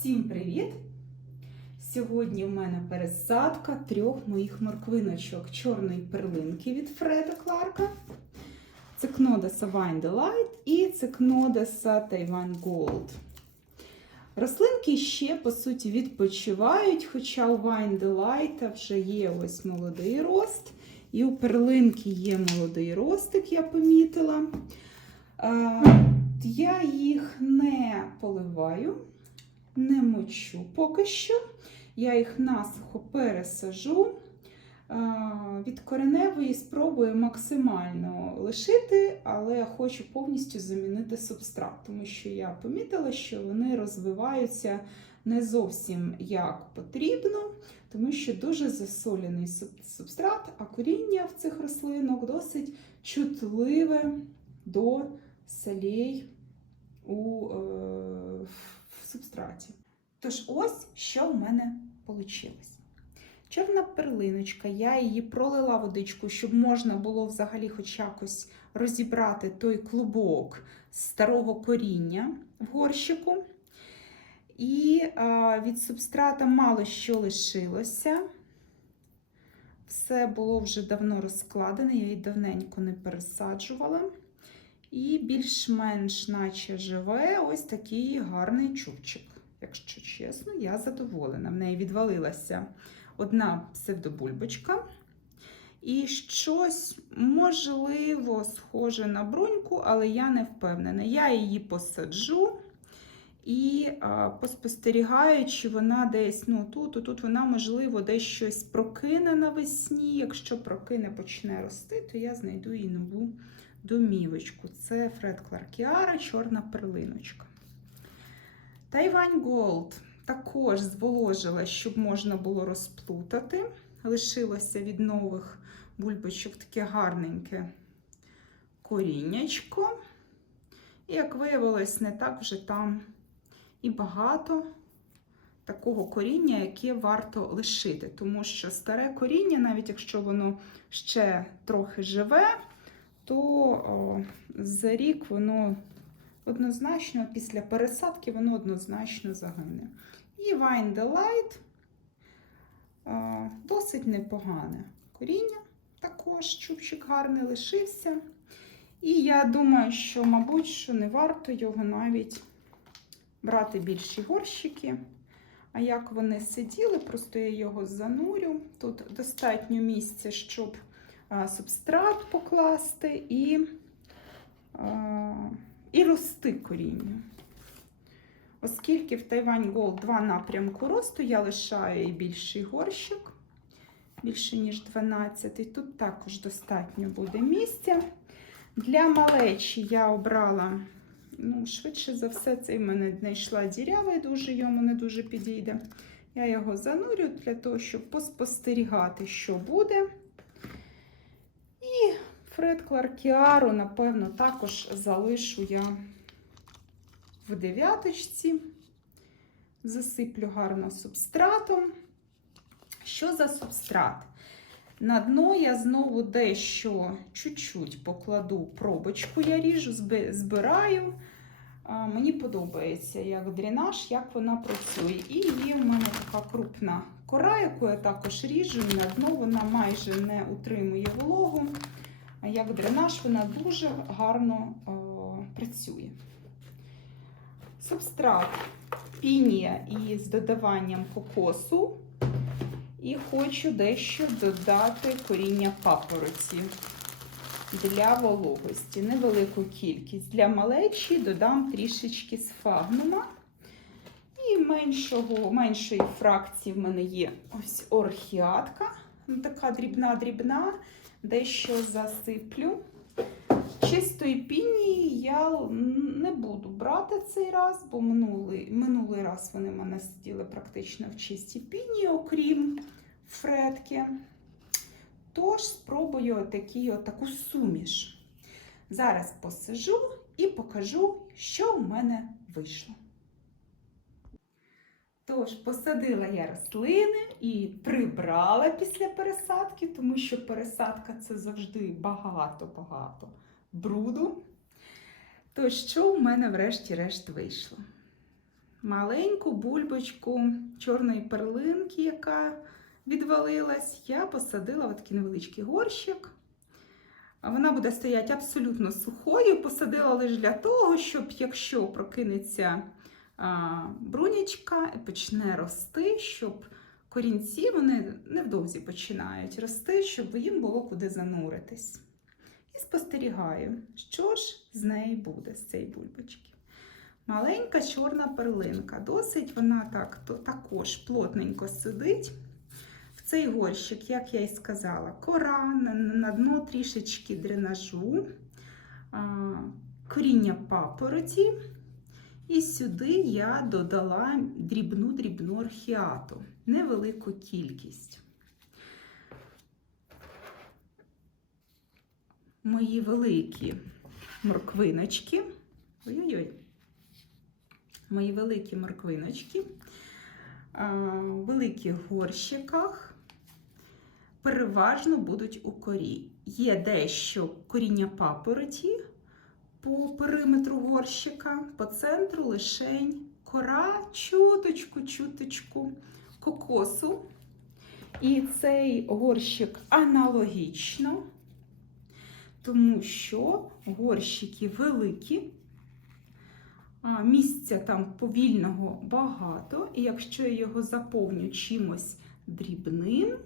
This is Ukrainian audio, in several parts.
Всім привіт! Сьогодні в мене пересадка трьох моїх морквиночок чорної перлинки від Фреда Кларка. Це Кнодеса Wine Delight і це Кнодеса Taiwan Gold. Рослинки ще, по суті, відпочивають, хоча у Wine Delight вже є ось молодий рост, і у перлинки є молодий ростик, я помітила. Е, Я їх не поливаю, не мочу поки що. Я їх насухо пересажу. Від кореневої спробую максимально лишити, але я хочу повністю замінити субстрат, тому що я помітила, що вони розвиваються не зовсім як потрібно, тому що дуже засолений субстрат, а коріння в цих рослинок досить чутливе до солей у е, субстраті. Тож ось що в мене вийшло. Чорна перлиночка, я її пролила водичку, щоб можна було взагалі хоч якось розібрати той клубок старого коріння в горщику. І а, від субстрата мало що лишилося. Все було вже давно розкладене, я її давненько не пересаджувала. І більш-менш, наче живе, ось такий гарний чубчик. Якщо чесно, я задоволена. В неї відвалилася одна псевдобульбочка. І щось, можливо, схоже на бруньку, але я не впевнена. Я її посаджу і а, поспостерігаю, чи вона десь ну, тут, тут вона, можливо, десь щось прокине навесні. Якщо прокине, почне рости, то я знайду їй нову домівочку. Це Фред Кларкіара, чорна перлиночка. Тайвань Голд також зволожила, щоб можна було розплутати. Лишилося від нових бульбочок таке гарненьке коріннячко. І, як виявилось, не так вже там і багато такого коріння, яке варто лишити. Тому що старе коріння, навіть якщо воно ще трохи живе, то за рік воно однозначно, після пересадки, воно однозначно загине. І Wine Delight досить непогане коріння. Також чубчик гарний лишився. І я думаю, що, мабуть, що не варто його навіть брати більші горщики. А як вони сиділи, просто я його занурю. Тут достатньо місця, щоб субстрат покласти і, і рости корінню. Оскільки в Тайвань Gold два напрямку росту, я лишаю і більший горщик, більше ніж 12. Тут також достатньо буде місця. Для малечі я обрала, ну, швидше за все, цей в мене знайшла дірявий, дуже йому не дуже підійде. Я його занурю для того, щоб поспостерігати, що буде. І Фред Кларкіару, напевно, також залишу я в дев'яточці. Засиплю гарно субстратом. Що за субстрат? На дно я знову дещо чуть-чуть покладу пробочку, я ріжу, збираю. Мені подобається як дренаж, як вона працює. І є в мене така крупна кора, яку я також ріжу. На дно вона майже не утримує вологу. Як дренаж вона дуже гарно о, працює. Субстрат пінія із додаванням кокосу. І хочу дещо додати коріння папороті для вологості. Невелику кількість. Для малечі додам трішечки сфагнума. І меншого, меншої фракції в мене є ось орхіатка. Ну, Така дрібна-дрібна, дещо засиплю. Чистої пінії я не буду брати цей раз, бо минулий, минулий раз вони в мене сиділи практично в чистій піні, окрім фретки. Тож спробую такі, таку суміш. Зараз посижу і покажу, що в мене вийшло. Тож, посадила я рослини і прибрала після пересадки, тому що пересадка це завжди багато-багато бруду. То що в мене врешті-решт вийшло? маленьку бульбочку чорної перлинки, яка відвалилась, я посадила в такий невеличкий горщик. Вона буде стояти абсолютно сухою. Посадила лише для того, щоб якщо прокинеться а, брунячка і почне рости, щоб корінці вони невдовзі починають рости, щоб їм було куди зануритись. І спостерігаю, що ж з неї буде, з цієї бульбочки. Маленька чорна перлинка. Досить вона так, то, також плотненько сидить. В цей горщик, як я і сказала, кора, на дно трішечки дренажу, коріння папороті. І сюди я додала дрібну-дрібну орхіату, невелику кількість. Мої великі морквиночки. Ой-ой-ой. Мої великі морквиночки в великих горщиках переважно будуть у корі. Є дещо коріння папороті по периметру горщика, по центру лишень кора, чуточку-чуточку кокосу. І цей горщик аналогічно, тому що горщики великі, місця там повільного багато, і якщо я його заповню чимось дрібним,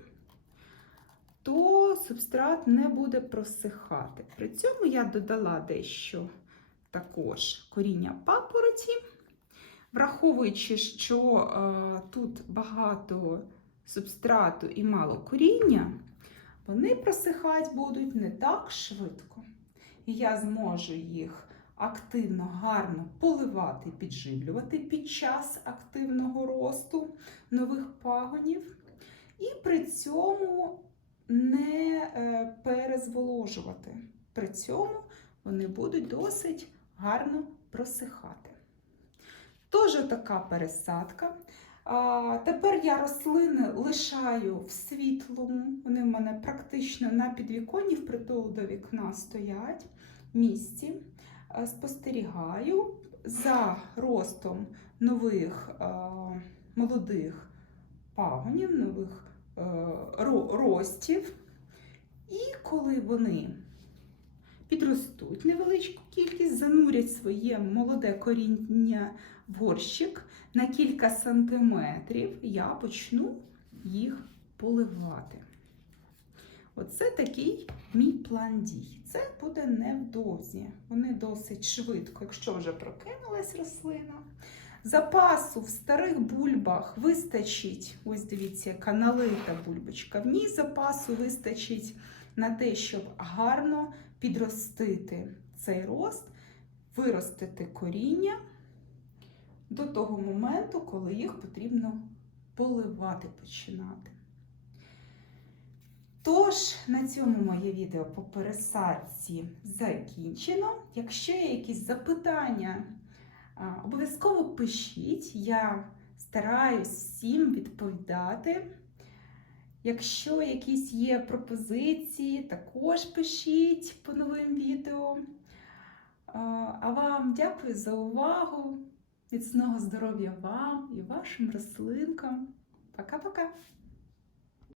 то субстрат не буде просихати. При цьому я додала дещо також коріння папороті, враховуючи, що е, тут багато субстрату і мало коріння, вони просихати будуть не так швидко. І я зможу їх активно, гарно поливати, підживлювати під час активного росту нових пагонів. І при цьому не е, перезволожувати. При цьому вони будуть досить гарно просихати. Тож така пересадка. А, тепер я рослини лишаю в світлому, вони в мене практично на підвіконні впритул до вікна стоять місці. Спостерігаю за ростом нових е, молодих пагонів, нових ростів. І коли вони підростуть невеличку кількість, занурять своє молоде коріння в горщик на кілька сантиметрів, я почну їх поливати. Оце такий мій план дій. Це буде невдовзі. Вони досить швидко, якщо вже прокинулась рослина. Запасу в старих бульбах вистачить, ось дивіться, яка налита бульбочка. В ній запасу вистачить на те, щоб гарно підростити цей рост, виростити коріння до того моменту, коли їх потрібно поливати починати. Тож, на цьому моє відео по пересадці закінчено. Якщо є якісь запитання, Обов'язково пишіть, я стараюсь всім відповідати. Якщо якісь є пропозиції, також пишіть по новим відео. А вам дякую за увагу. Міцного здоров'я вам і вашим рослинкам. Пока-пока!